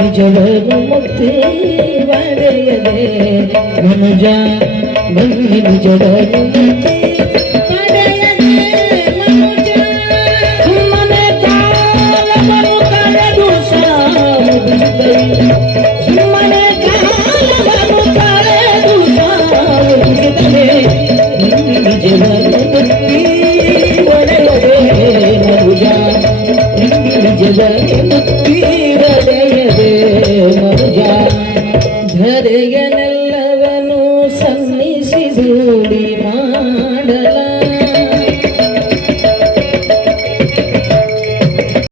ನಿಜವರು ಮುಕ್ತಿ ಪಡೆಯದೆ ಮನುಜ ಬನ್ನಿ ನಿಜವರು ಮುಕ್ತಿ ಪಡೆಯದೆ ಮನುಜ ಸುಮ್ಮನೆ ಕಾಲವನ್ನು ಕಳೆದು ಸಾಗುತ್ತದೆ ಸುಮ್ಮನೆ ಕಾಲವನ್ನು ಕಳೆದು ಸಾಗುತ್ತದೆ ನಿಜವರು ಮುಕ್ತಿ ಪಡೆಯದೆ ಮನುಜ ನಿಜವರು ಮುಕ್ತಿ